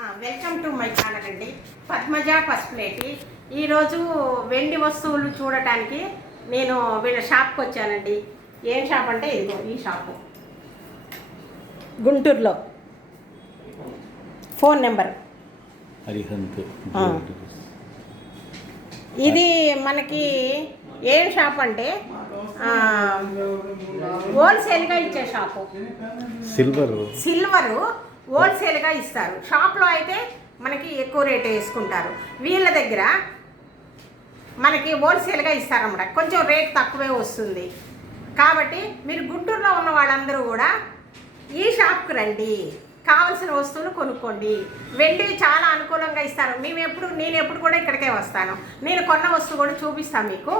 Welcome to my channel అండి. పద్మజ పసుపులేటి. ఈరోజు వెండి వస్తువులు చూడటానికి నేను వీళ్ళ షాప్కి వచ్చానండి. ఏం షాప్ అంటే ఇదిగో ఈ షాపు, గుంటూరులో. ఫోన్ నెంబర్ ఇది మనకి ఏం షాప్ అంటే హోల్సేల్గా ఇచ్చే షాపు. సిల్వరు హోల్సేల్గా ఇస్తారు. షాప్లో అయితే మనకి ఎక్కువ రేట్ వేసుకుంటారు. వీళ్ళ దగ్గర మనకి హోల్సేల్గా ఇస్తారన్నమాట. కొంచెం రేట్ తక్కువే వస్తుంది. కాబట్టి మీరు గుంటూరులో ఉన్న వాళ్ళందరూ కూడా ఈ షాప్కి రండి, కావలసిన వస్తువులు కొనుక్కోండి. వెండివి చాలా అనుకూలంగా ఇస్తారు. నేను ఎప్పుడు కూడా ఇక్కడికే వస్తాను. నేను కొన్న వస్తువు కూడా చూపిస్తాను మీకు.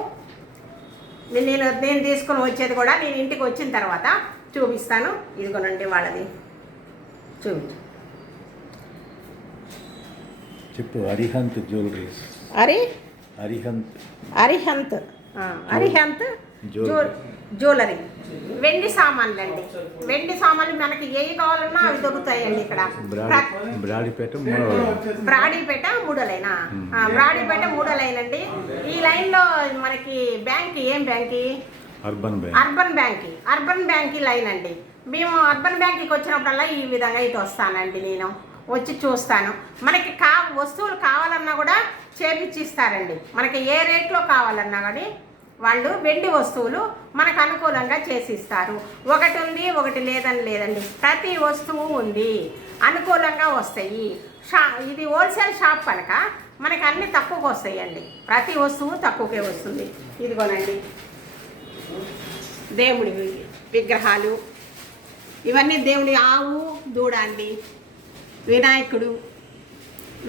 నేను తీసుకొని వచ్చేది కూడా నేను ఇంటికి వచ్చిన తర్వాత చూపిస్తాను. ఇదిగోనండి వాళ్ళది, చూపించు. చెప్పు. అరిహంత్ జ్యువెలరీస్. అరిహంత్ జ్యువెలరీ. వెండి సామాన్లు అండి. వెండి సామాన్లు మనకి ఏవి కావాలన్నా అవి దొరుకుతాయండి ఇక్కడ. బ్రాడీపేట మూడలైనా. బ్రాడీపేట మూడలైనండి. ఈ లైన్లో మనకి బ్యాంక్ ఏం బ్యాంకి? అర్బన్ బ్యాంక్ లైన్ అండి. మేము అర్బన్ బ్యాంక్కి వచ్చినప్పుడల్లా ఈ విధంగా ఇటు వస్తానండి. నేను వచ్చి చూస్తాను. మనకి వస్తువులు కావాలన్నా కూడా చేపించిస్తారండి. మనకి ఏ రేట్లో కావాలన్నా కానీ వాళ్ళు వెండి వస్తువులు మనకు అనుకూలంగా చేసిస్తారు. ఒకటి ఉంది ఒకటి లేదండి. ప్రతి వస్తువు ఉంది, అనుకూలంగా వస్తాయి. ఇది హోల్సేల్ షాప్ కనుక మనకి అన్నీ తక్కువగా వస్తాయండి. ప్రతి వస్తువు తక్కువకే వస్తుంది. ఇదిగోనండి దేవుడి విగ్రహాలు. ఇవన్నీ దేవుడి ఆవు దూడ అండి. వినాయకుడు,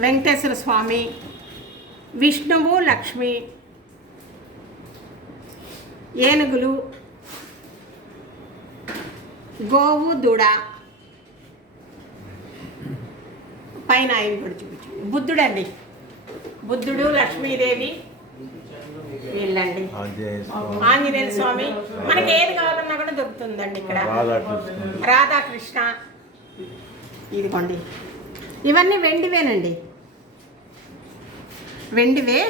వెంకటేశ్వర స్వామి, విష్ణువు, లక్ష్మి, ఏనుగులు, గోవు దూడ, పైన ఆయన కూడా చూపించు. బుద్ధుడండి, బుద్ధుడు, లక్ష్మీదేవి వీళ్ళండి. ఆంజనేయ స్వామి. మనకి ఏది కావాలన్నా కూడా దొరుకుతుందండి ఇక్కడ. రాధాకృష్ణ. ఇదిగోండి ఇవన్నీ వెండివేనండి. వెండివే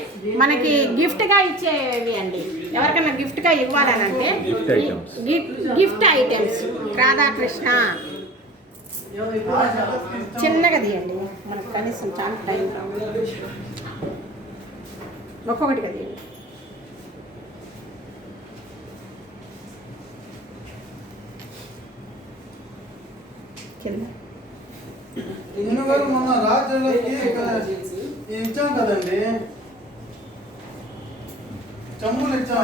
మనకి గిఫ్ట్గా ఇచ్చేవి అండి. ఎవరికైనా గిఫ్ట్గా ఇవ్వాలని అంటే గిఫ్ట్ ఐటమ్స్. రాధాకృష్ణ చిన్నగా తీయండి, మనకు కనీసం చాలా టైం ఒక్కొక్కటిగా తీయండి. మొన్న రాజులకి ఇచ్చాం కదండి, చమ్ములు ఇచ్చాం.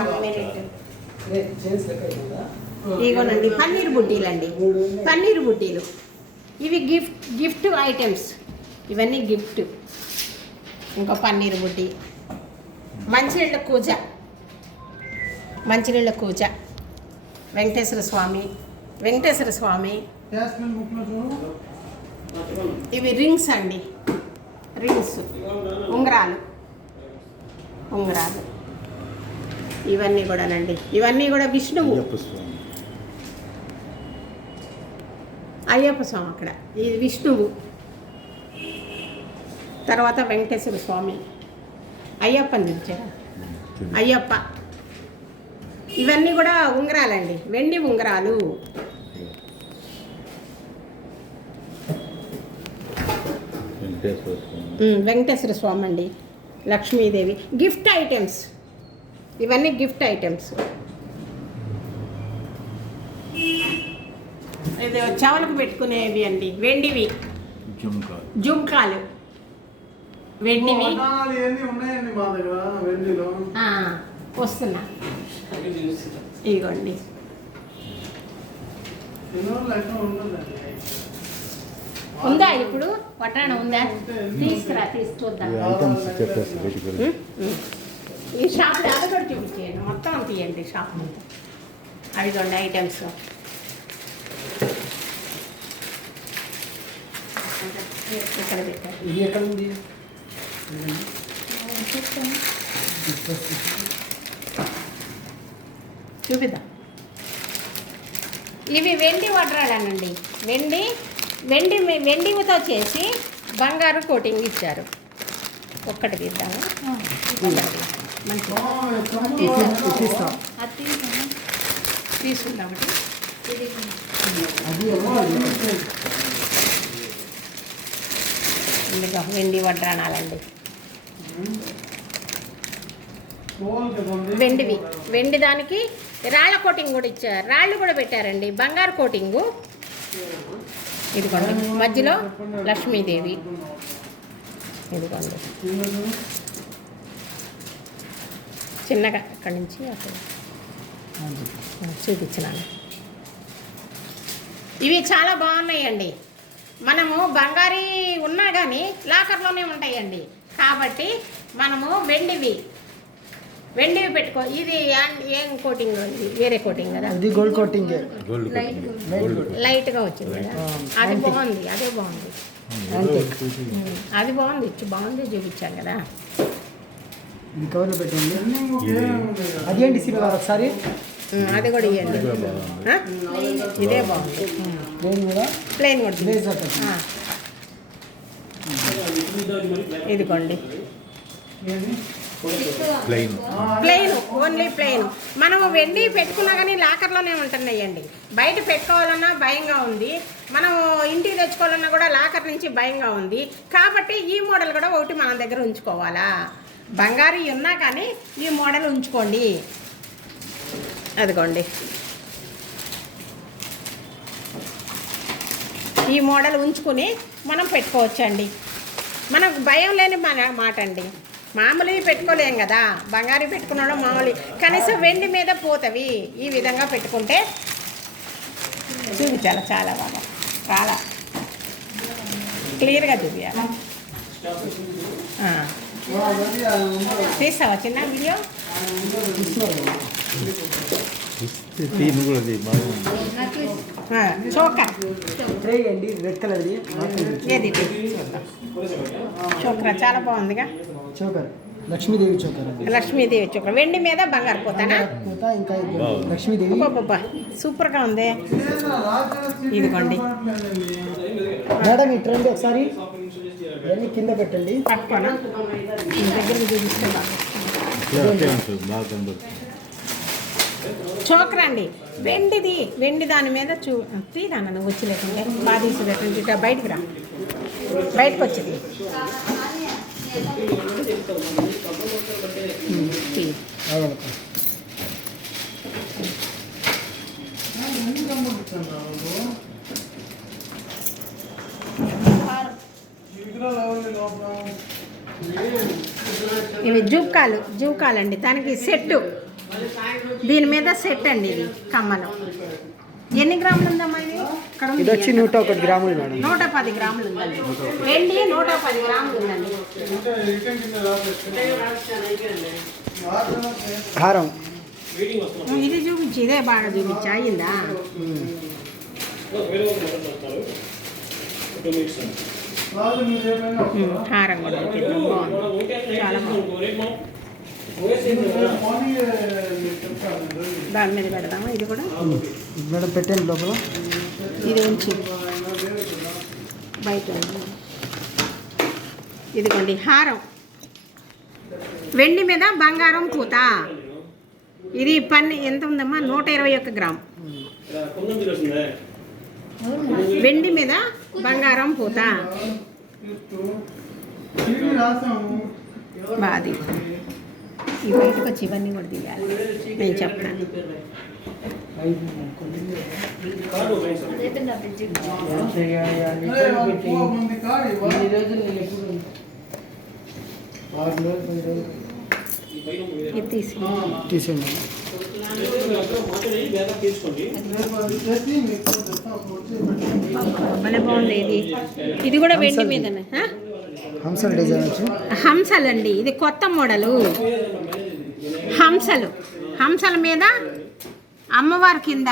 ఇగోనండి పన్నీర్ బుట్టీలండి. పన్నీర్ బుట్టీలు ఇవి గిఫ్ట్ ఐటమ్స్. ఇవన్నీ గిఫ్ట్. ఇంకో పన్నీర్ బుట్టి. మంచినీళ్ళ కూజ. వెంకటేశ్వర స్వామి. ఇవి రింగ్స్ అండి. ఉంగరాలు. ఇవన్నీ కూడానండి. ఇవన్నీ కూడా విష్ణువు, అయ్యప్ప స్వామి. అక్కడ ఇది విష్ణువు, తర్వాత వెంకటేశ్వర స్వామి, అయ్యప్పని చూచారా, అయ్యప్ప. ఇవన్నీ కూడా ఉంగరాలండి, వెండి ఉంగరాలు. వెంకటేశ్వర స్వామి అండి, లక్ష్మీదేవి. Gift items. ఇవన్నీ గిఫ్ట్ ఐటమ్స్. ఇది చెవులకు పెట్టుకునేవి అండి, వెండివి. జుంకాలు వెండివి వస్తున్నా. ఇదిగోండి ఉందా ఇప్పుడు? పట్టణ ఉందా? చూద్దాం. ఈ షాప్ అది కూడా చూపించేయండి, మొత్తం తీయండి షాప్ మొత్తం. అవిగోండి ఐటమ్స్. ఇక్కడ పెట్టారు. ఇది ఎక్కడ ఉంది? చూపిద్దాం. ఇవి వెండి వడ్రాలనండి. వెండితో చేసి బంగారు కోటింగ్ ఇచ్చారు. ఒక్కటి తీద్దాము. మంచిగా తీసుకుందాం. ఇందులో వెండి వడ్రాణాలండి. వెండివి. వెండి దానికి రాళ్ళ కోటింగ్ కూడా ఇచ్చారు. రాళ్ళు కూడా పెట్టారండి. బంగారు కోటింగు. ఇదిగోండి మధ్యలో లక్ష్మీదేవి. ఇదిగోండి చిన్నగా అక్కడి నుంచి అక్కడ చూపించినాను. ఇవి చాలా బాగున్నాయండి. మనము బంగారీ ఉన్నా కానీ లాకర్లోనే ఉంటాయండి. కాబట్టి మనము వెండివి పెట్టుకో. ఇది ఏం కోటింగ్? ఇది వేరే కోటింగ్ కదా. ఇది గోల్డ్ కోటింగ్. లైట్గా వచ్చింది కదా. అది బాగుంది. అదే బాగుంది. అది బాగుంది చూపించాను కదా. కవర్లో పెట్టండి. అదేంటి శివ గారు ఒకసారి అది కూడా ఇవ్వండి. ఇదే బాగుంది. ప్లెయిన్ కూడా ఇదిగోండి. Plain, only plain. మనము వెండి పెట్టుకున్నా కానీ లాకర్లోనే ఉంటున్నాయండి. బయట పెట్టుకోవాలన్నా భయంగా ఉంది. మనం ఇంటికి తెచ్చుకోవాలన్నా కూడా లాకర్ నుంచి భయంగా ఉంది. కాబట్టి ఈ మోడల్ కూడా ఒకటి మన దగ్గర ఉంచుకోవాలా. బంగారు ఉన్నా కానీ ఈ మోడల్ ఉంచుకోండి. అదిగోండి ఈ మోడల్ ఉంచుకుని మనం పెట్టుకోవచ్చండి. మనకు భయం లేని మాట అండి. మామూలు పెట్టుకోలేం కదా. బంగారు పెట్టుకున్నాడు మామూలు. కనీసం వెండి మీద పోతవి. ఈ విధంగా పెట్టుకుంటే చూపించాలి. చాలా బాగా చాలా క్లియర్గా చూపించాలి. తీస్తావా చిన్న వీడియో? చోకర్ రెడ్ కలర్ ఏది చోకరా చాలా బాగుందిగా. Choker Lakshmidevi choker. Lakshmidevi choker వెండి మీద బంగారు పోతానా? ఇంకా లక్ష్మీదేవి. బాబా సూపర్గా ఉంది. ఇదిగోండి మేడం ఈ ట్రెండ్ ఒకసారి కింద పెట్టండి. పట్టుకోనా దగ్గరికి చూపిస్తున్నా. చోకరా అండి వెండిది. వెండి దాని మీద తీరాన్న నువ్వు వచ్చి లేకుంటే బాగా తీసి పెట్టండి. బయటకు రా. బయటకు వచ్చింది. ఇవి జూకాలండి. దానికి సెట్టు. దీని మీద సెట్ అండి. ఇది కమ్మలు. ఎన్ని గ్రాములు ఉందమ్మా ఇది? ఇది వచ్చి 101 గ్రాములు మేడం. 110 గ్రాములు ఉందండి. వెండి 110 గ్రాములు ఉందండి. హారం ఇది చూపించి ఇదే బాగా చూపించి అయిందా? హారం కూడా బాగుంది. చాలా బాగుంది. దాని మీద పెడదామా? ఇది కూడా మేడం పెట్టండి లోపల. ఇది ఉంచి బయట. ఇదిగోండి హారం వెండి మీద బంగారం పూత. ఇది ఎంత ఉందమ్మా? 121 గ్రాము వెండి మీద బంగారం పూత. బాది ఈ బయటకు వచ్చి ఇవన్నీ కూడా తీయాలి. నేను చెప్తాను. ఇది తీసేయండి. భలే బాగుంది. ఇది కూడా వెండి మీదనే. హంసల డిజైన్ వచ్చి హంసలండి. ఇది కొత్త మోడలు. హంసల మీద అమ్మవారి కింద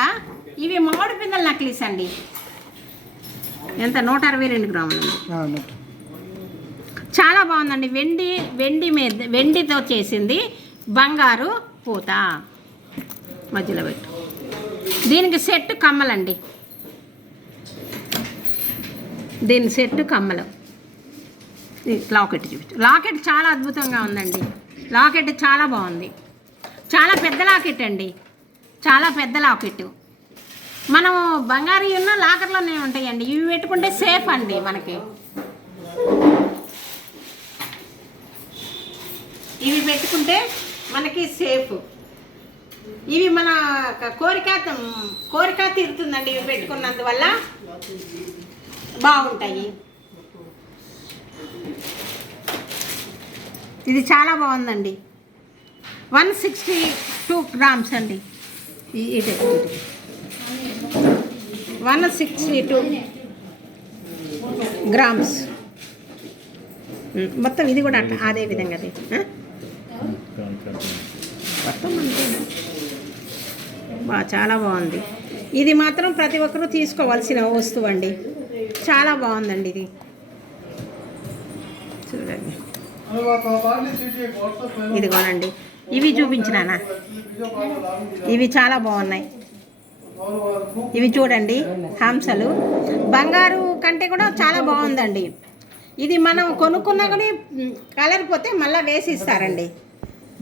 ఇవి మామిడి పిందెల నక్లీస్ అండి. ఎంత? 162 గ్రాములు. చాలా బాగుందండి. వెండితో చేసింది. బంగారు పూత మధ్యలో పెట్టు. దీనికి సెట్ కమ్మలండి. దీని సెట్ కమ్మలు లాకెట్ చూపించు. లాకెట్ చాలా అద్భుతంగా ఉందండి. లాకెట్ చాలా బాగుంది. చాలా పెద్ద లాకెట్ అండి, చాలా పెద్ద లాకెట్. మనం బంగారు ఉన్న లాకర్లోనే ఉంటాయండి. ఇవి పెట్టుకుంటే సేఫ్ అండి మనకి. ఇవి పెట్టుకుంటే మనకి సేఫ్. ఇవి మన కోరిక తీరుతుందండి. ఇవి పెట్టుకున్నందువల్ల బాగుంటాయి. ఇది చాలా బాగుందండి. 162 గ్రామ్స్ అండి. ఇది 162 గ్రామ్స్ మొత్తం. ఇది కూడా అట్లా అదే విధంగా అది మొత్తం అంతే. చాలా బాగుంది. ఇది మాత్రం ప్రతి ఒక్కరూ తీసుకోవాల్సిన వస్తువు అండి. చాలా బాగుందండి ఇది. చూడండి, ఇదిగోనండి. ఇవి చూపించినానా, ఇవి చాలా బాగున్నాయి. ఇవి చూడండి, హంసలు. బంగారు కంటే కూడా చాలా బాగుందండి. ఇది మనం కొనుక్కున్నా కానీ కలర్ పోతే మళ్ళీ వేసిస్తారండి.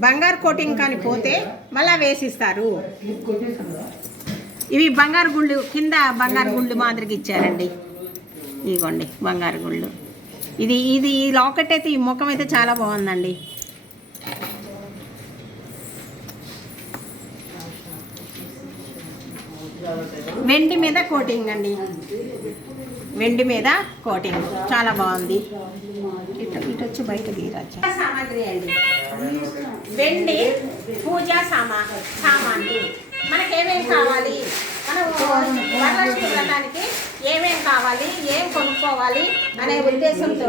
బంగారు కోటింగ్ కానీ పోతే మళ్ళీ వేసిస్తారు. ఇవి బంగారు గుళ్ళు, కింద బంగారు గుళ్ళు మాదిరిగా ఇచ్చారండి. ఇదిగోండి బంగారు గుళ్ళు. ఇది ఇది ఈ లాకెట్ అయితే, ఈ ముఖం అయితే చాలా బాగుందండి. వెండి మీద కోటింగ్ అండి, వెండి మీద కోటింగ్ చాలా బాగుంది. ఇటు వచ్చి బయట తీరాచ సామాగ్రి అండి. వెండి పూజా సామాన్లు మనకి ఏమేమి కావాలి, మనం వరలక్ష్మి వ్రతానికి ఏమేమి కావాలి, ఏం కొనుక్కోవాలి అనే ఉద్దేశంతో,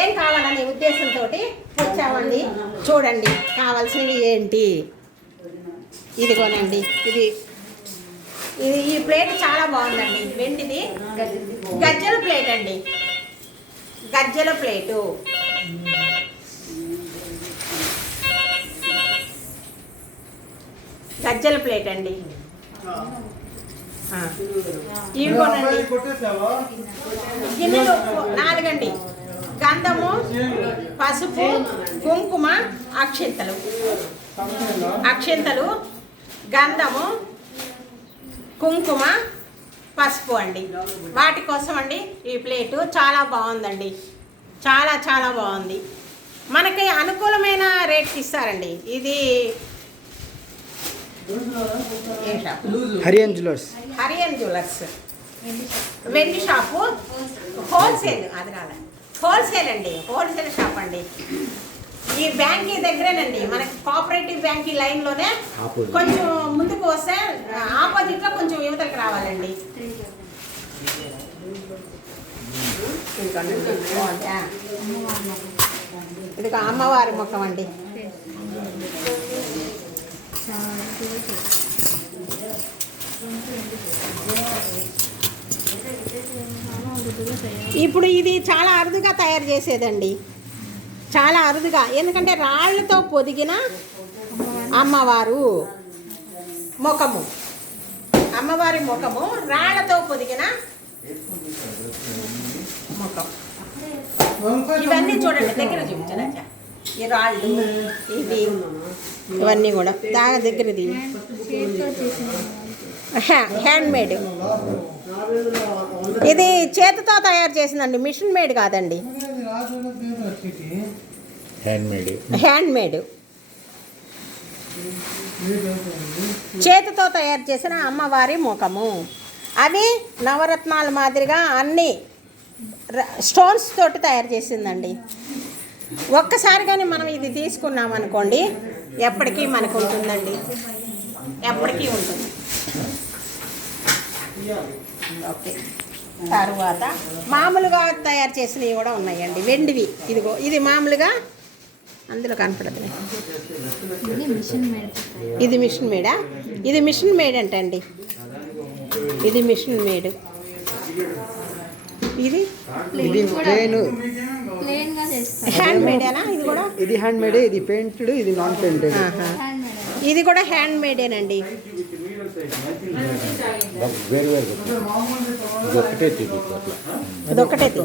ఏం కావాలనే ఉద్దేశంతో వచ్చామండి. చూడండి కావాల్సినవి ఏంటి. ఇదిగోనండి, ఇది ఈ ప్లేట్ చాలా బాగుందండి. వెండిది గజ్జల ప్లేట్ అండి, గజ్జల ప్లేటు. గజ్జల ప్లేట్ అండి. ఇవిగోనండి గిన్నెలు 4 అండి. గంధము, పసుపు, కుంకుమ, అక్షింతలు, గంధము, కుంకుమ, పసుపు అండి. వాటి కోసం అండి ఈ ప్లేటు. చాలా బాగుందండి, చాలా చాలా బాగుంది. మనకి అనుకూలమైన రేట్కి ఇస్తారండి. ఇది హరియన్ జ్యువెలర్స్ వెండి షాపు. హోల్సేల్, అది కాదు, హోల్సేల్ అండి, హోల్సేల్ షాప్ అండి. ఈ బ్యాంక్ దగ్గరేనండి, మనకి కోఆపరేటివ్ బ్యాంక్ లైన్లోనే. కొంచెం ముందుకు వస్తే ఆపోజిట్లో కొంచెం యువతలకు రావాలండి. ఇది అమ్మవారి ముఖం అండి. ఇప్పుడు ఇది చాలా అరుదుగా తయారు చేసేదండి, చాలా అరుదుగా. ఎందుకంటే రాళ్లతో పొదిగిన అమ్మవారు ముఖము, అమ్మవారి ముఖము రాళ్లతో పొదిగిన ముఖం. ఇవన్నీ చూడండి, దగ్గర చూపించరా. ఈ రాళ్ళు, ఇది ఇవన్నీ కూడా దగ్గరది హ్యాండ్ మేడ్. ఇది చేతితో తయారు చేసిందండి, మిషన్ మేడ్ కాదండి, హ్యాండ్ మేడ్. చేతితో తయారు చేసిన అమ్మవారి ముఖము. అవి నవరత్నాల మాదిరిగా అన్ని స్టోన్స్ తోటి తయారు చేసిందండి. ఒక్కసారి కానీ మనం ఇది తీసుకున్నాం అనుకోండి, ఎప్పటికీ మనకు ఉంటుందండి, ఎప్పటికీ ఉంటుంది. ఓకే, తరువాత మామూలుగా తయారు చేసినవి కూడా ఉన్నాయండి, వెండివి. ఇదిగో ఇది మామూలుగా అందులో కనపడదు. ఇది మిషన్ మేడా? ఇది మిషన్ మేడ్ అంటండి, ఇది మిషన్ మేడ్. ఇది హ్యాండ్ మేడేనా? ఇది కూడా ఇది హ్యాండ్ మేడే, ఇది పెయింటెడ్, ఇది నాన్ పెయింటెడ్. ఇది కూడా హ్యాండ్ మేడేనండి. వేరు వేరు ఇది ఒకటే చూపించు అట్లా. అదొక్కటే తీ.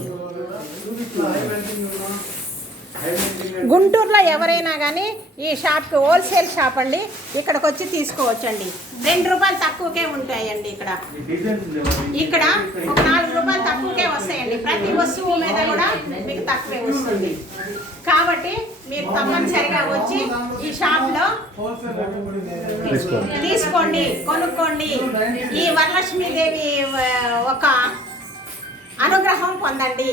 గుంటూరులో ఎవరైనా కానీ ఈ షాప్కి హోల్సేల్ షాప్ అండి, ఇక్కడికి వచ్చి తీసుకోవచ్చండి. 2 రూపాయలు తక్కువకే ఉంటాయండి. ఇక్కడ ఒక 4 రూపాయలు తక్కువకే వస్తాయండి. ప్రతి వస్తువు మీద కూడా మీకు తక్కువే వస్తుంది. కాబట్టి మీరు తప్పనిసరిగా వచ్చి ఈ షాప్లో తీసుకోండి, కొనుక్కోండి. ఈ వరలక్ష్మీదేవి ఒక అనుగ్రహం పొందండి.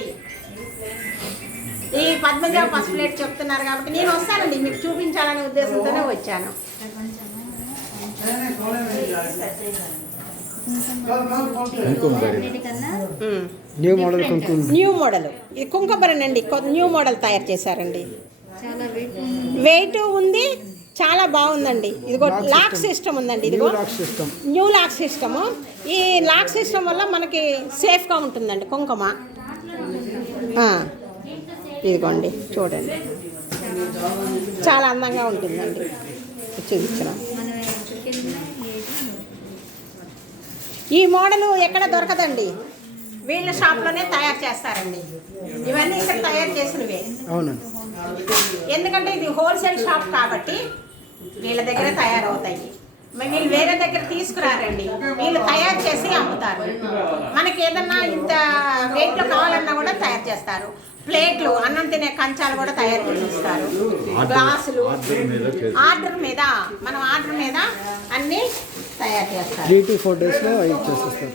ఈ పద్మజ ఫస్ట్ ప్లేట్ చెప్తున్నారు కాబట్టి నేను వస్తానండి, మీకు చూపించాలనే ఉద్దేశంతోనే వచ్చాను. న్యూ మోడల్ ఇది కుంకుమబరన్ అండి. న్యూ మోడల్ తయారు చేశారండి. వెయిట్ ఉంది, చాలా బాగుందండి. ఇదిగో లాక్ సిస్టమ్ ఉందండి. ఇదిగో న్యూ లాక్ సిస్టము. ఈ లాక్ సిస్టమ్ వల్ల మనకి సేఫ్గా ఉంటుందండి కుంకుమ. ఇదిగోండి చూడండి, చాలా అందంగా ఉంటుందండి. చూపించడం ఈ మోడలు ఎక్కడ దొరకదండి, వీళ్ళ షాప్లోనే తయారు చేస్తారండి. ఇవన్నీ ఇక్కడ తయారు చేసినవే. అవునండి. ఎందుకంటే ఇది హోల్సేల్ షాప్ కాబట్టి వీళ్ళ దగ్గర తయారవుతాయి. వీళ్ళు వేరే దగ్గర తీసుకురారండి, వీళ్ళు తయారు చేసి అమ్ముతారు. మనకి ఏదన్నా ఇంత వెయిట్లో కావాలన్నా కూడా తయారు చేస్తారు. ప్లేట్లు, అన్నం తినే కంచాలు కూడా తయారు చేసి ఇస్తారు. గ్లాసులు ఆర్డర్ మీద, మనం ఆర్డర్ మీద అన్నీ తయారు చేస్తారు. 3 to 4 daysలో చేసిస్తారు.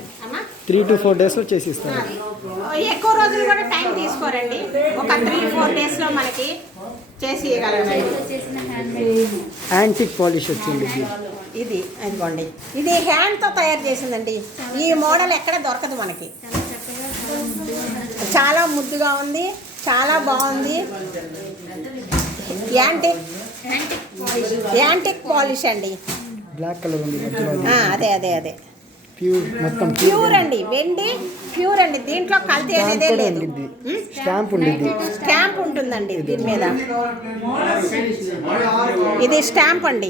3 to 4 daysలో చేసిస్తారు. ఎక్కువ రోజులు కూడా టైం తీసుకోరండి. ఒక 3-4 డేస్లో మనకి చేసి ఇవ్వగలరండి. యాంటిక్ పాలిష్ వచ్చింది ఇది. అదిగోండి, ఇది హ్యాండ్తో తయారు చేసిందండి. ఈ మోడల్ ఎక్కడ దొరకదు మనకి. చాలా ముద్దుగా ఉంది, చాలా బాగుంది. యాంటిక్ పాలిష్ అండి. బ్లాక్ కలర్ ఉంది. అదే ప్యూర్, మొత్తం ప్యూర్ అండి. వెండి ప్యూర్ అండి. దీంట్లో కల్తీ అనేదే లేదు. స్టాంప్ ఉండిద్ది. స్టాంప్ ఉంటుందండి దీని మీద. ఇది స్టాంప్ అండి.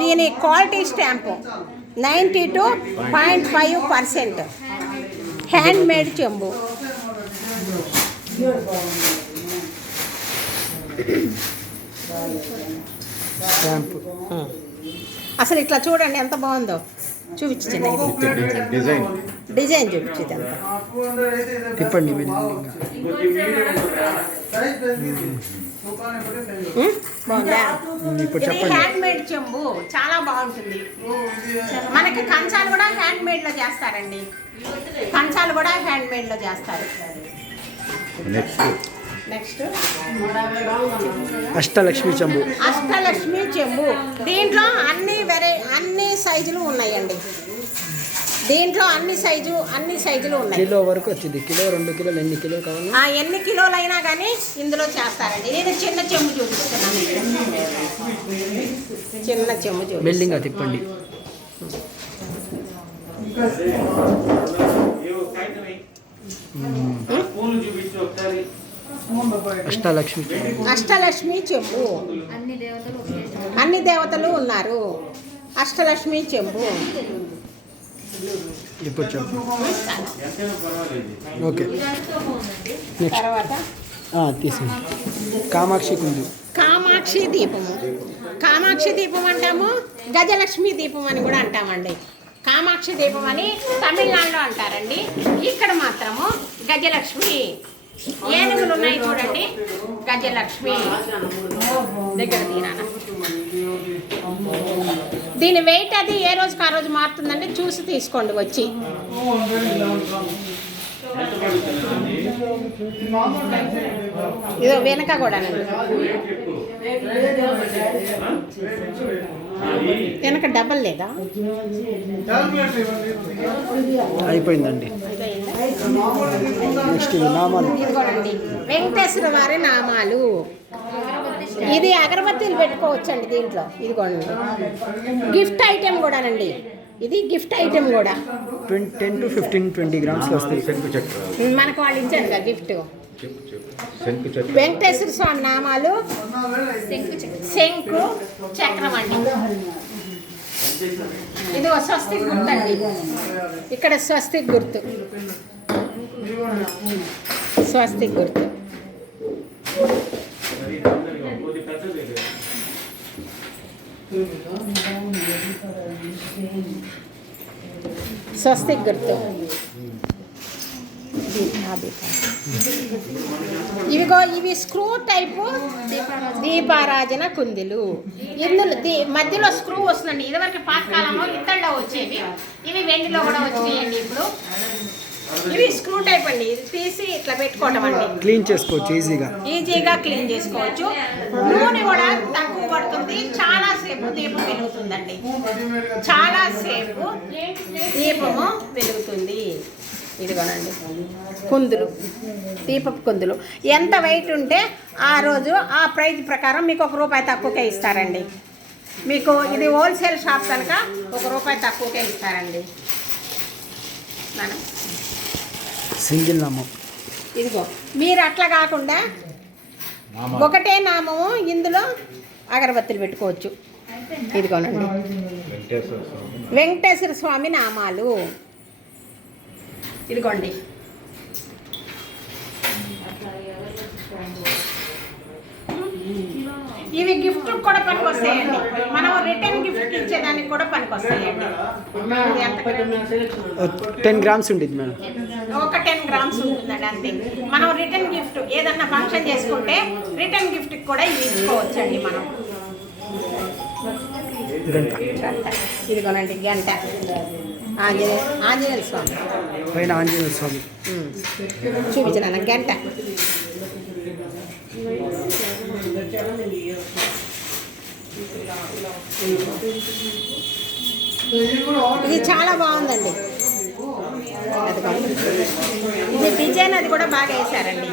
దీని క్వాలిటీ స్టాంపు 92.5% హ్యాండ్ మేడ్ చెంబు. స్టాంప్ అసలు ఇట్లా చూడండి ఎంత బాగుందో. చూపించండి, డిజైన్ చూపించేది అంత. తిప్పండి. బాగుందా? ఇప్పుడు ఇది చెప్పండి. హ్యాండ్ మేడ్ చెంబు చాలా బాగుంటుంది. మనకి కంచాలు కూడా హ్యాండ్ మేడ్ లో చేస్తారండి. కంచాలు కూడా హ్యాండ్ మేడ్ లో చేస్తారు. నెక్స్ట్ అష్టలక్ష్మి చెంబు. అష్టలక్ష్మి చెంబు. దీంట్లో అన్ని సైజులు ఉన్నాయండి. దీంట్లో అన్ని సైజులు ఉన్నాయి. కిలో వరకు వచ్చింది. కిలో 2 కిలోలు ఎన్ని కిలోలు కావాలి? ఎన్ని కిలోలైనా కానీ ఇందులో చేస్తారండి. నేను చిన్న చెంబు చూపిస్తున్నాను. చిన్న చెంబు చూపి బిల్డింగ్ తిప్పండి. అష్టలక్ష్మి చెంబు. అష్టలక్ష్మి చెంబు. అన్ని దేవతలు ఉన్నారు. అష్టలక్ష్మి చెంబు. ఇప్పుడు చెప్పు. ఓకే, నెక్స్ట్ తర్వాత తీసుకోండి. కామాక్షి కుంది. కామాక్షి దీపము. కామాక్షి దీపం అంటాము, గజలక్ష్మి దీపం అని కూడా అంటామండి. కామాక్షి దీపం అని తమిళనాడులో అంటారండి. ఇక్కడ మాత్రము గజలక్ష్మి. ఏనుగులు ఉన్నాయి చూడండి, గజలక్ష్మి. దగ్గర తీరానా. దీని వెయిట్ అది ఏ రోజుకి ఆ రోజు మారుతుందండి, చూసి తీసుకోండి వచ్చి. ఇదో వెనక కూడానండి. వెనక డబల్ లేదా? అయిపోయిందండి. నెక్స్ట్ నామాలు. ఇదిగోనండి వెంకటేశ్వర వారి నామాలు. ఇది అగరబత్తీలు పెట్టుకోవచ్చండి దీంట్లో. ఇదిగోండి గిఫ్ట్ ఐటెం కూడానండి. ఇది గిఫ్ట్ ఐటెం కూడా. 10 to 15, 20 grams వస్తాయి. మనకు వాళ్ళు ఇచ్చారు కదా గిఫ్ట్. వెంకటేశ్వర స్వామి నామాలు, శంకు చక్రం అండి. ఇది ఒక స్వస్తిక్ గుర్తు అండి. ఇక్కడ స్వస్తిక్ గుర్తు, స్వస్తిక్ గుర్తు. స్వస్తిక్ గుర్తు. ఇవిగో ఇవి స్క్రూ టైపు దీపారాజన కుందులు. ఇందులో మధ్యలో స్క్రూ వస్తుందండి. ఇదివరకు పాతకాలంలో ఇత్తడిలో వచ్చేవి, ఇవి వెండిలో కూడా వచ్చినాయండి ఇప్పుడు. ఇవి స్క్రూ టైప్ అండి. ఇది తీసి ఇట్లా పెట్టుకోవటం అండి. క్లీన్ చేసుకోవచ్చు ఈజీగా క్లీన్ చేసుకోవచ్చు. నూనె కూడా తక్కువ పడుతుంది. చాలా సేపు దీపం వెలుగుతుందండి. చాలా సేపు దీపము వెలుగుతుంది. ఇదిగోనండి కుందులు, దీపపు కుందులు. ఎంత వెయిట్ ఉంటే ఆ రోజు ఆ ప్రైజ్ ప్రకారం మీకు ₹1 తక్కువకే ఇస్తారండి. మీకు ఇది హోల్సేల్ షాప్ కనుక ₹1 తక్కువకే ఇస్తారండి. మనం సింగిల్ నామం. ఇదిగో మీరు అట్లా కాకుండా ఒకటే నామము ఇందులో అగరబత్తులు పెట్టుకోవచ్చు. ఇదిగోనండి వెంకటేశ్వర స్వామి నామాలు. ఇదిగోండి ఇవి గిఫ్ట్ కూడా పనికొస్తాయండి. మనం రిటర్న్ గిఫ్ట్ ఇచ్చేదానికి కూడా పనికొస్తాయండి. 10 గ్రామ్స్ ఉంటుంది మేడం. ఒక 10 గ్రామ్స్ ఉంటుందండి అంతే. మనం రిటర్న్ గిఫ్ట్ ఏదన్నా ఫంక్షన్ చేసుకుంటే రిటర్న్ గిఫ్ట్ కూడా ఇవి ఇచ్చుకోవచ్చండి మనం. ఇదిగోనండి గంట, ఆంజనేయ స్వామి పైన ఆంజనేయ స్వామి చూపించిన గంట. ఇది చాలా బాగుందండి. ఇది డిజైన్ అది కూడా బాగా వేశారండి.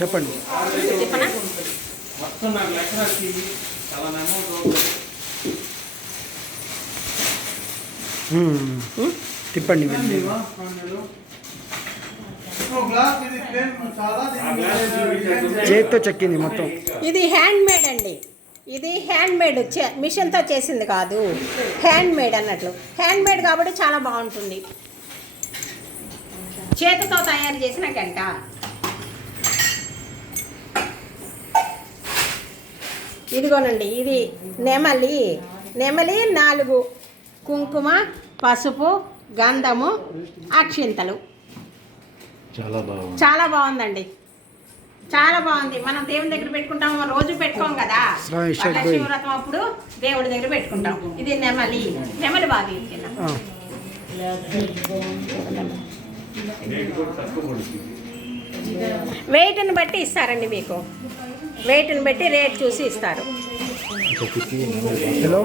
చెప్పండి. చెప్పనా? తిప్పండి. చేతితో చెక్కింది మొత్తం. ఇది హ్యాండ్ మేడ్ అండి. ఇది హ్యాండ్ మేడ్, మిషన్తో చేసింది కాదు, హ్యాండ్ మేడ్ అన్నట్లు. హ్యాండ్ మేడ్ కాబట్టి చాలా బాగుంటుంది. చేతితో తయారు చేసిన గంట. ఇదిగోనండి ఇది నెమలి. 4 కుంకుమ, పసుపు, గంధము, అక్షింతలు. చాలా బాగుందండి. చాలా బాగుంది. మనం దేవుని దగ్గర పెట్టుకుంటాం, రోజు పెట్టుకోం కదా, శివవ్రతం అప్పుడు దేవుడి దగ్గర పెట్టుకుంటాం. ఇది నెమలి బాగా వెయిట్ని బట్టి ఇస్తారండి. మీకు వెయిట్ని బట్టి రేట్ చూసి ఇస్తారు. Hello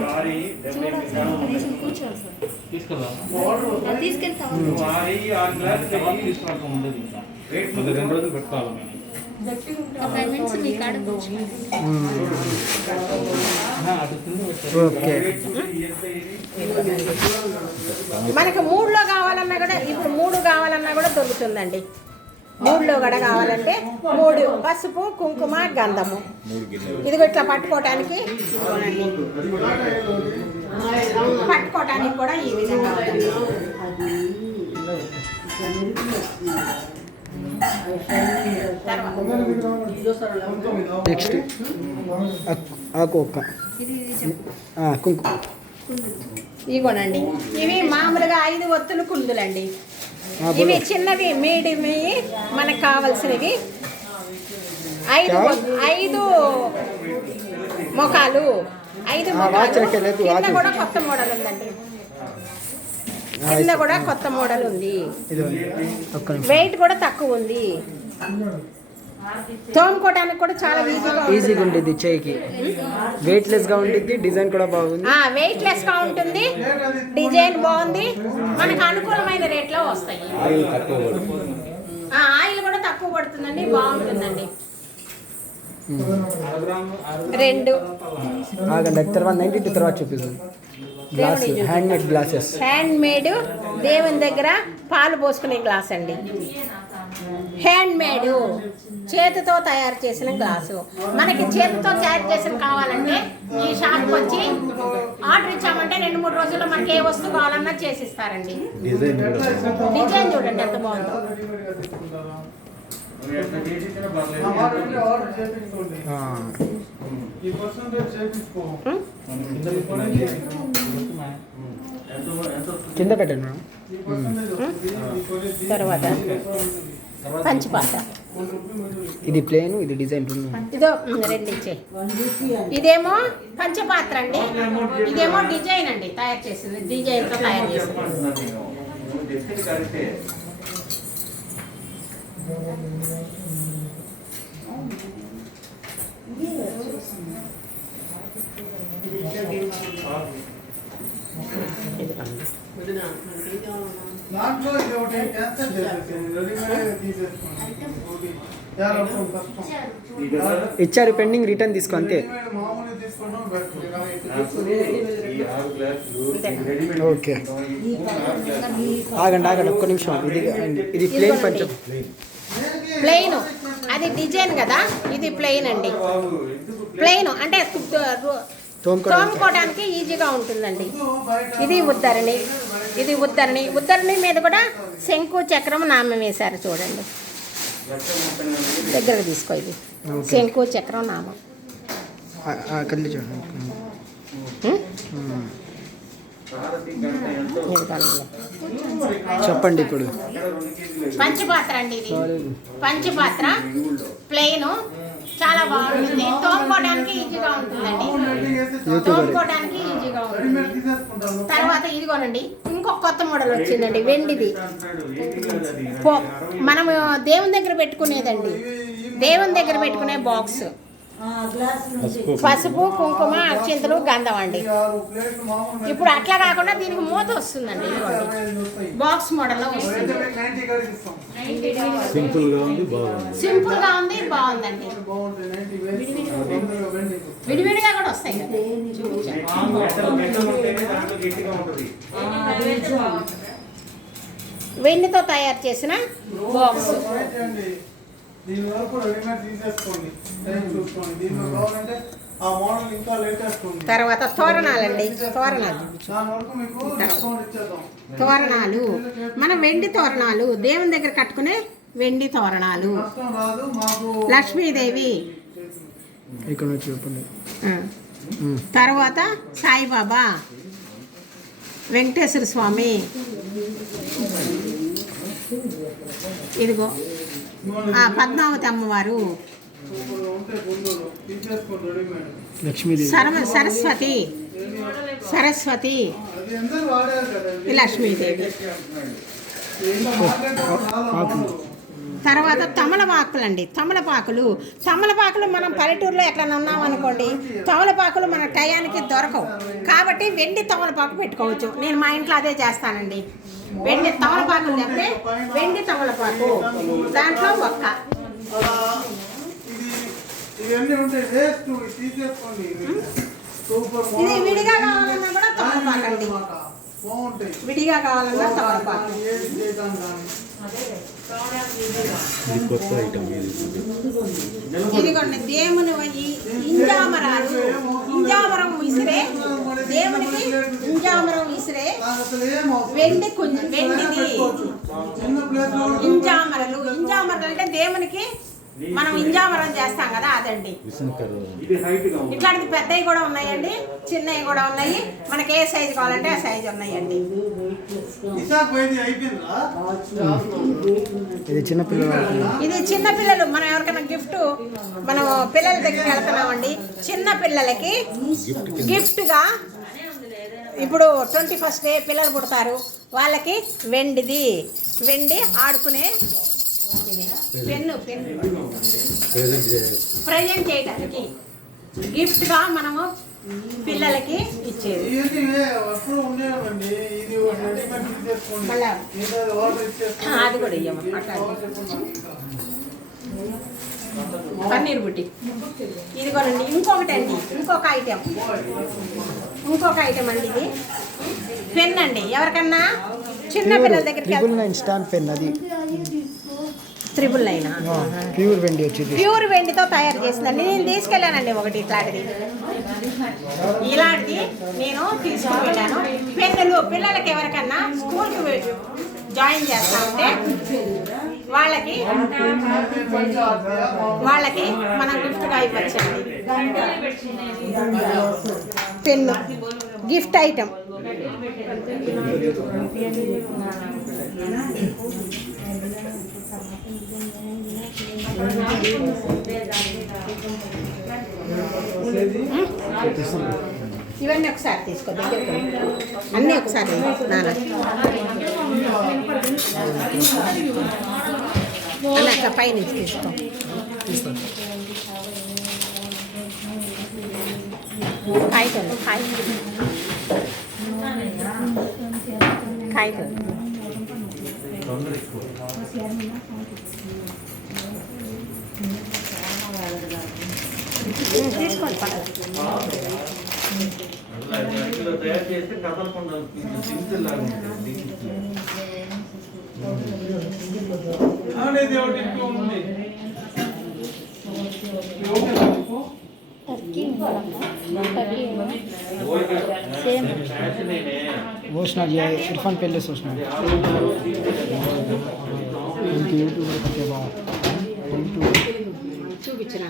okay. మనకు 3లో కావాలన్నా కూడా, ఇప్పుడు 3 కావాలన్నా కూడా దొరుకుతుందండి. 3లో కూడా కావాలంటే 3 పసుపు, కుంకుమ, గంధము. ఇదిగో ఇట్లా పట్టుకోవటానికి కూడా ఈ విధంగా ఉంటుంది. నెక్స్ట్ ఆకు ఒక్క కుంకుమ. ఇగోనండి ఇవి మామూలుగా 5 ఒత్తులు కుందులండి. ఇవి చిన్నవి, మీడియమి, మనకు కావాల్సినవి 5 మొఖాలు. 5 మొఖాలు. కింద కూడా కొత్త మోడల్ ఉందండి. కింద కూడా కొత్త మోడల్ ఉంది. వెయిట్ కూడా తక్కువ ఉంది. తోముకోవడానికి కూడా చాలా ఈజీగా ఉంటుంది. చేయికి వెయిట్లెస్ గా ఉంటుంది. డిజైన్ కూడా బాగుంది. వెయిట్లెస్ గా ఉంటుంది, డిజైన్ బాగుంది. మనకు అనుకూలమైన రేట్లో వస్తాయి. ఆయిల్ కూడా తక్కువ పడుతుందండి, బాగుంటుందండి. 2 ఆగండి, తర్వాత 92 తర్వాత చూపిస్తుంది. Glass hand made glasses. Hand made దేవుని దగ్గర పాలు పోసుకునే గ్లాస్ అండి. హ్యాండ్ మేడ్, చేతితో తయారు చేసిన గ్లాసు. మనకి చేతితో తయారు చేసిన కావాలంటే ఈ షాప్కి వచ్చి ఆర్డర్ ఇచ్చామంటే 2-3 రోజుల్లో మనకి ఏ వస్తువు కావాలన్నా చేసిస్తారండి. డిజైన్ కూడా డిజైన్ చూడండి ఎంత బాగుందో. ఆర్డర్ చేపించుకోండి. ఈ పర్సెంటేజ్ చేపించుకో. కింద పెట్టండి మేడం. ఈ పర్సెంటేజ్ వస్తుంది. ఈ కొనేది తర్వాత పంచపాత్ర, ఇది ప్లేన్, ఇది డిజైన్. ఇదో 2 ఇచ్చే. ఇదేమో పంచపాత్ర అండి, ఇదేమో డిజైన్ అండి, తయారు చేసింది డిజైన్తో తయారు చేసింది. దాంట్లో ఇది ఒకటి క్యాన్సల్ చేసేసింది. రెడీమేడ్ తీసేసుకోండి. కష్టం. ఇచ్చారు పెండింగ్, రిటర్న్ తీసుకో అంతే. రెడీమేడ్ మామూలుగా తీసుకోవడం బెటర్. ఓకే ఆగండి ఒక్క నిమిషం. ఇది ప్లేన్ పంచం. ప్లెయిన్, అది డిజైన్ కదా, ఇది ప్లెయిన్ అండి. ప్లెయిన్ అంటే తోముకోవడానికి ఈజీగా ఉంటుందండి. ఇది ఉద్దరణి, ఇది ఉద్దరణి. ఉద్దరణి మీద కూడా శంకు చక్రం నామం వేశారు చూడండి. దగ్గర తీసుకో, ఇది శంకు చక్రం నామం. కదిలి చూడండి. చెప్పండి ఇప్పుడు. పంచపాత్ర అండి, ఇది పంచపాత్ర ప్లెయిన్, చాలా బాగుంటుంది. తోముకోవడానికి ఈజీగా ఉంటుందండి, తోముకోవడానికి ఈజీగా ఉంటుంది. తర్వాత ఇదిగోనండి ఇంకొక కొత్త మోడల్ వచ్చిందండి, వెండిది. మనము దేవుని దగ్గర పెట్టుకునేదండి, దేవుని దగ్గర పెట్టుకునే బాక్స్. పసుపు, కుంకుమ, అక్షింతలు, గంధం అండి. ఇప్పుడు అట్లా కాకుండా దీనికి మూత వస్తుందండి, బాక్స్ మోడల్లో వస్తుంది. సింపుల్ గా ఉంది, బాగుంది. సింపుల్ గా ఉంది, బాగుందండి. విడివిడిగా కూడా వస్తాయి కదా. వెండితో తయారు చేసిన బాక్స్. దీని వరకు రెడీమేడ్ తీసేసుకోండి. టైం చూసుకోండి. దీనిలో కావాలంటే ఆ మోడల్ ఇంకా లేటెస్ట్ ఉంది. తర్వాత తోరణాలండి, తోరణాలు. దాని వరకు మీకు డిస్కౌంట్ ఇచ్చేద్దాం. తోరణాలు మనం వెండి తోరణాలు, దేవుని దగ్గర కట్టుకునే వెండి తోరణాలు. కష్టం రాదు మాకు. లక్ష్మీదేవి, ఇక్కడ నుంచి చెప్పండి. తర్వాత సాయిబాబా, వెంకటేశ్వర స్వామి, ఇదిగో పద్మావతి అమ్మవారు, లక్ష్మీదేవి, సరస్వతి, సరస్వతి, లక్ష్మీదేవి. తర్వాత తమలపాకులండి, తమలపాకులు. తమలపాకులు మనం పల్లెటూరులో ఎక్కడైనా ఉన్నామనుకోండి, తమలపాకులు మన టయానికి దొరకవు. కాబట్టి వెండి తమలపాకు పెట్టుకోవచ్చు. నేను మా ఇంట్లో అదే చేస్తానండి. వెండి తమలపాకులు చెప్తే వెండి తమలపాకు, దాంట్లో ఒక్క. ఇది విడిగా కావాలన్నా కూడా తమలపాకు అండి, విడిగా కావాలన్నా తమలపాకు. ఇది కొత్త ఐటమ్. ఇదిగోండి దేవుని ఇంజామరాలు, ఇంజామరం విసిరే, దేవునికి ఇంజామరం విసిరే వెండి వెండిది ఇంజామరలు. ఇంజామరలు అంటే దేవునికి మనం ఇంజామరం చేస్తాం కదా, అదండి. ఇట్లాంటిది పెద్దవి కూడా ఉన్నాయండి, చిన్నవి కూడా ఉన్నాయి. మనకి ఏ సైజు కావాలంటే ఆ సైజు ఉన్నాయండి. ఇది చిన్నపిల్లలు, ఇది చిన్నపిల్లలు. మనం ఎవరికైనా గిఫ్ట్, మనం పిల్లల దగ్గరికి వెళ్తున్నామండి, చిన్న పిల్లలకి గిఫ్ట్గా. ఇప్పుడు 21st డే పిల్లలు పుడతారు, వాళ్ళకి వెండిది, వెండి ఆడుకునే పెన్ను ప్రజెంట్ చేయడానికి గిఫ్ట్గా మనము పిల్లలకి ఇచ్చేది. అది కూడా ఇయ్యము. పన్నీర్ బుట్టి ఇదిగోనండి. ఇంకొకటి అండి, ఇంకొక ఐటెం అండి. ఇది పెన్ అండి. ఎవరికన్నా చిన్న పిల్లల దగ్గరికి స్టాండ్ పెన్, అది 999 ప్యూర్ వెండి వచ్చింది. ప్యూర్ వెండితో తయారు చేసిందండి. నేను తీసుకెళ్ళానండి ఒకటి ఇలాంటిది నేను తీసుకుని వెళ్ళాను. పెన్నులు పిల్లలకి ఎవరికన్నా స్కూల్కి జాయిన్ చేస్తా ఉంటే వాళ్ళకి మనం గిఫ్ట్గా ఇవ్వచ్చండి. Pen gift item. ఇవన్నీ ఒకసారి తీసుకో, అన్నీ ఒకసారి నాన్న అట్లా పైనుంచి తీసుకో. కాగితాలు తీసుకోండి పక్కన. తయారు చేస్తే కదలకుండా అనేది ఒకటి ఇంట్లో ఉంది. सोचना जी इरफान पहले सोचना यूट्यूब के बाद చూపించినా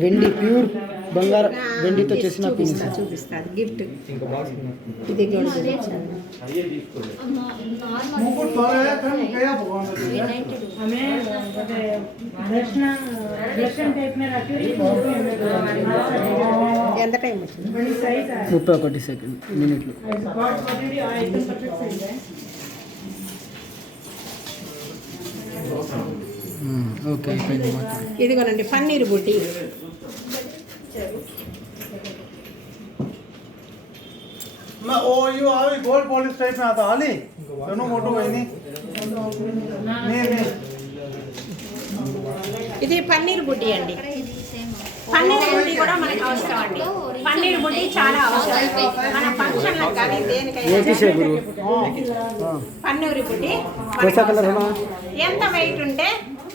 వెండి ప్యూర్ బంగారం వెండితో చేసిన పిన్స్. చూపిస్తాను గిఫ్ట్. ఇది కూడా చూపించాను. मुकुट तोरे कम गया भगवान से हमें दर्शन टाइप में रखे ఎంత టైం వచ్చింది? 31 సెకండ్ మినిట్లు. ఓకే అయిపోయింది మొత్తం. ఇదిగోనండి పన్నీర్ బుట్టి. मैं ओ यू आवे गोल्ड पॉलिश टाइप में आता आली दोनों मोटो बहनी नहीं ఇది పన్నీర్ బుడ్డి అండి. పన్నీర్ బుడ్డి కూడా మనకు అవసరం అండి. పన్నీర్ బుడ్డి చాలా అవసరం మన ఫంక్షన్లకు కానీ దేనికైనా. పన్నీర్ బుడ్డి ఎంత వెయిట్ ఉంటే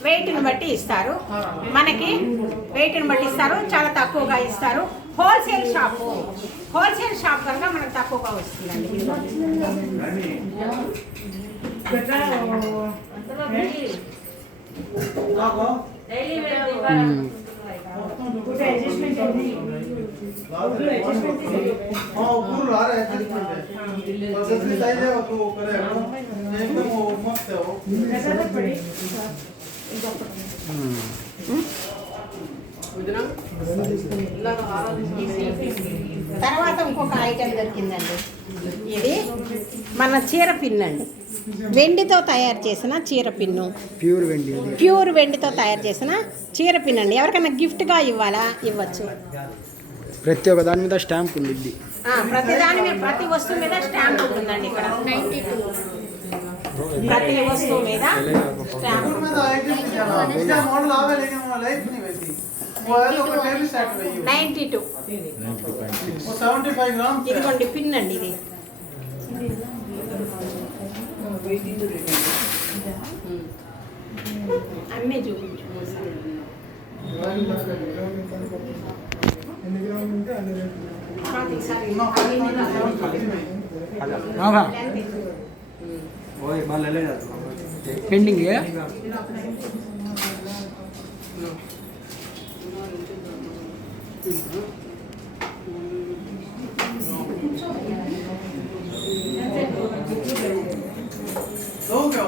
వెయిట్ని బట్టి ఇస్తారు. మనకి వెయిట్ని బట్టి ఇస్తారు, చాలా తక్కువగా ఇస్తారు. హోల్సేల్ షాప్ కనుక మనకు తక్కువగా వస్తుందండి. हाँ ऊपर आ रहा है एडजस्टमेंट है और जैसे साइज है वो करे एकदम वो मस्त है वो తర్వాత ఇంకొక ఐటెం దొరికిందండి. ఇది మన చీర పిన్ అండి. వెండితో తయారు చేసిన చీర పిన్ను. ప్యూర్ వెండితో తయారు చేసిన చీర పిన్ అండి. ఎవరికైనా గిఫ్ట్గా ఇవ్వచ్చు. ప్రతి ఒక్క దాని మీద స్టాంప్ ఉంది. ప్రతి వస్తువు మీద స్టాంప్ ఉంటుందండి. ఇక్కడ 92 ప్రతి వస్తువు మీద స్టాంప్. इसका मॉडल आवे लेकिन वो लाइफ नहीं वैसी वो है तो टेबल सेट रही है 92 वो 75 ग्राम ఇదిగోండి పిన్ అండి. ఇది అన్నీ చూపించు. पेंडिंग है हो गया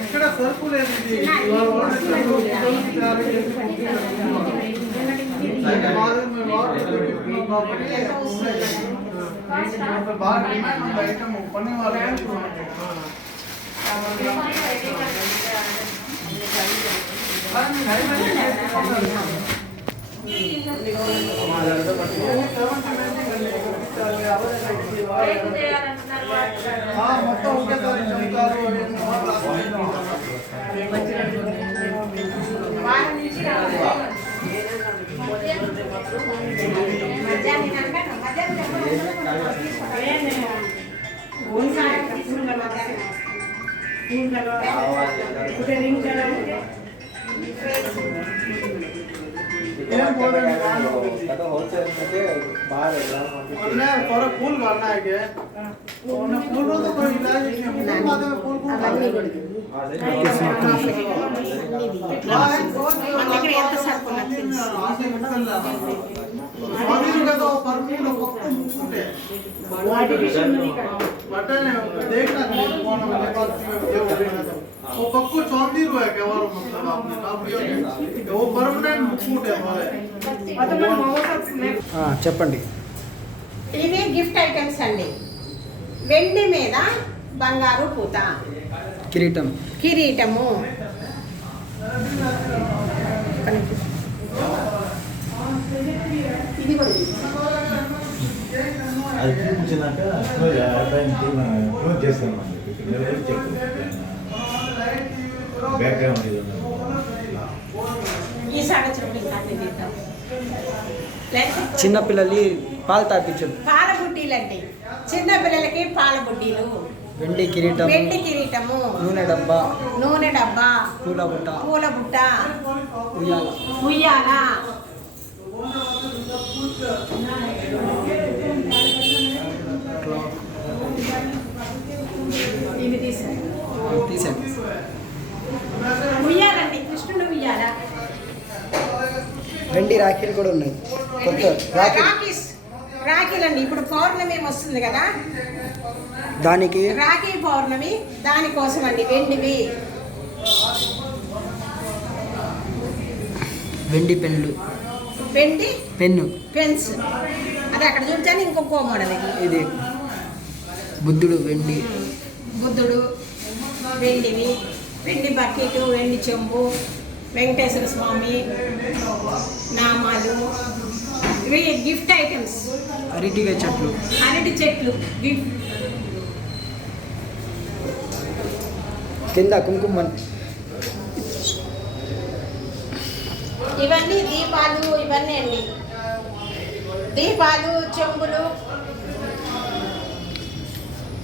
ఇక్కడ సరుకులు ఏది బాగా డిమాండ్ ఉంది ఐటమ్ పని వాళ్ళు మొత్తం ఒకేసారి చెప్తారు. వారం నుంచి రావాలి. మధ్యాహ్నం తినాక उन्हें थोड़ा फूल करना है क्या? उन्हें फूल हो तो कोई इलाज नहीं है। फूल बाद में फूल फूल మన దగ్గర ఎంత సరుకు ఉన్నది తెలుసు. तो परमिट लो पक्का मुझे बटन है देखना कौन वाले बात वो पक्को 34 रुपए के वाला मतलब आपने आप ये वो परमानेंट फूड है हमारे చెప్పండి. ఇవి గిఫ్ట్ ఐటమ్స్ అండి. వెండి మీద బంగారు పూత, కిరీటం, కిరీటము, ఇది కూడా అది చూపించినాక క్లోజ్ చేస్తామండి. బ్యాక్గ్రౌండ్ ఇది ఈ సంవత్సరం ఇంకా తింటాం. చిన్నపిల్లలు పాలు తాపించదు. పాల బుడ్డీలండి. చిన్న పిల్లలకి పాల బుడ్డీలు, వెండి కిరీటం, వెండి కిరీటము, నూనె డబ్బా, నూనె డబ్బా, పూల బుట్ట, పూల బుట్ట, ఉయ్యాల, ఉయ్యాల, ఇవి తీసారు. తీసండి. ఉయ్యాలండి, కృష్ణుడు ఉయ్యాల. వెండి రాఖీలు కూడా ఉన్నాయి. కొత్త రాఖీ రాఖీలండి. ఇప్పుడు పౌర్ణమి వస్తుంది కదా, దానికి రాఖీ పౌర్ణమి, దానికోసం అండి వెండివి. వెండి పెన్నులు, వెండి పెన్ను, పెన్స్. అది అక్కడ చూపించాను. ఇంకొక మోడల్ ఇది. ఇది బుద్ధుడు వెండి, బుద్ధుడు వెండివి, వెండి బకెట్, వెండి చెంబు, వెంకటేశ్వర స్వామి నామాలు. ఇవి గిఫ్ట్ ఐటమ్స్. అరటికాయ చెట్లు, అరటి చెట్లు గిఫ్ట్. కింద కుంకుమ, ఇవన్నీ దీపాలు. ఇవన్నీ అండి దీపాలు, చెంబులు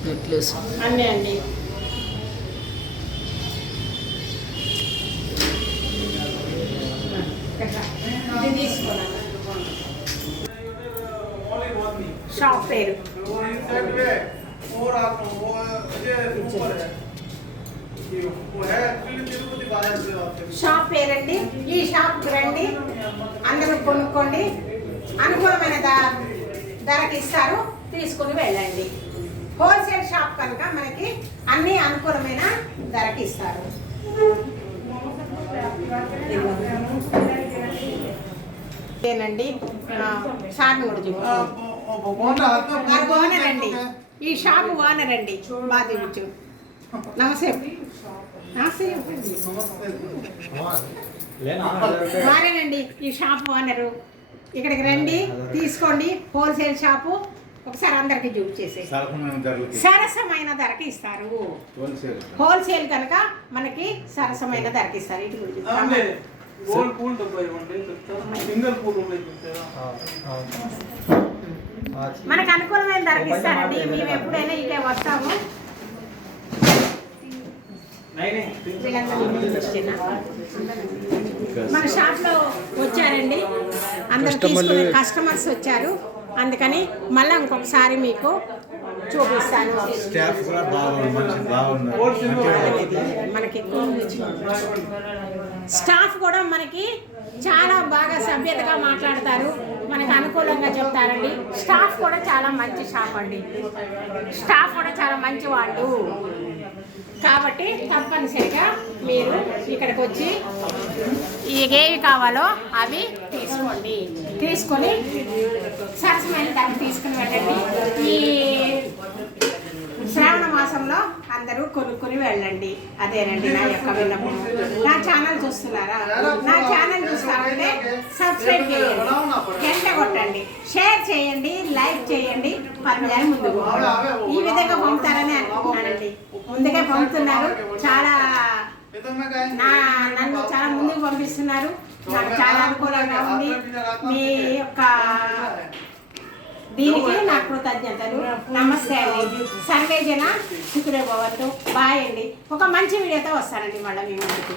నెక్లెస్, అన్నీ అండి. ఇది తీసుకున్నాను. షాప్ పేరు और आप वो ये ऊपर है वो है एक्चुअली तिरुपति बालाजी से షాప్ పేరండి. ఈ షాప్కి రండి, అందరూ కొనుక్కోండి. అనుకూలమైన ధరకి ఇస్తారు, తీసుకుని వెళ్ళండి. హోల్సేల్ షాప్ కనుక మనకి అన్ని అనుకూలమైన ధరకి ఇస్తారు. ఇదేనండి షాప్ కూడా చూపించండి. ఓనర్ అండి, ఈ షాప్ ఓనర్ అండి. బాగా చూపించు. నమస్తే నమస్తే చెప్పండి. వారేనండి ఈ షాప్ ఓనరు. ఇక్కడికి రండి, తీసుకోండి. Wholesale shop. ఒకసారి అందరికి చూపించేసి సరసమైన ధరకి ఇస్తారు. హోల్సేల్ కనుక మనకి సరసమైన ధరకి ఇస్తారు. ఇటు గురించి गोल फूल डब्बा ఇవ్వండి సింగిల్ ఫూల్ ఉన్నాయి మనకు అనుకూలమైన ధరకి ఇస్తారండి. మేము ఎప్పుడైనా ఇటే వస్తాము. మన షాప్లో వచ్చారండి అందరు తీసుకునే కస్టమర్స్ వచ్చారు. అందుకని మళ్ళీ ఇంకొకసారి మీకు చూపిస్తాను. స్టాఫ్ కూడా మనకి స్టాఫ్ కూడా మనకి చాలా బాగా సభ్యతగా మాట్లాడతారు, మనకు అనుకూలంగా చెప్తారండి. స్టాఫ్ కూడా చాలా మంచి షాప్ అండి. స్టాఫ్ కూడా చాలా మంచి వాళ్ళు. కాబట్టి తప్పనిసరిగా మీరు ఇక్కడికి వచ్చి ఏవి కావాలో అవి తీసుకోండి. తీసుకొని సరసమైన ధర తీసుకుని వెళ్ళండి. ఈ శ్రావణ మాసం వారంలో అందరూ కొనుక్కొని వెళ్ళండి. అదేనండి నా యొక్క విన్నపం. నా ఛానల్ చూస్తున్నారా? నా ఛానల్ చూస్తారంటే సబ్స్క్రైబ్ చేయండి, గంట కొట్టండి, షేర్ చేయండి, లైక్ చేయండి. 10 మంది ముందుకు ఈ విధంగా పంపుతారని అనుకుంటున్నానండి. ముందుగా పంపుతున్నారు, చాలా నన్ను చాలా ముందుకు పంపిస్తున్నారు. నాకు చాలా అనుకూలంగా ఉంది. మీ యొక్క దీనికి నా కృతజ్ఞతలు. నమస్తే అండి. సర్వే జన సుఖినో భవంతు. బాయ్ అండి. ఒక మంచి వీడియోతో వస్తానండి మళ్ళీ మీ ముందుకు.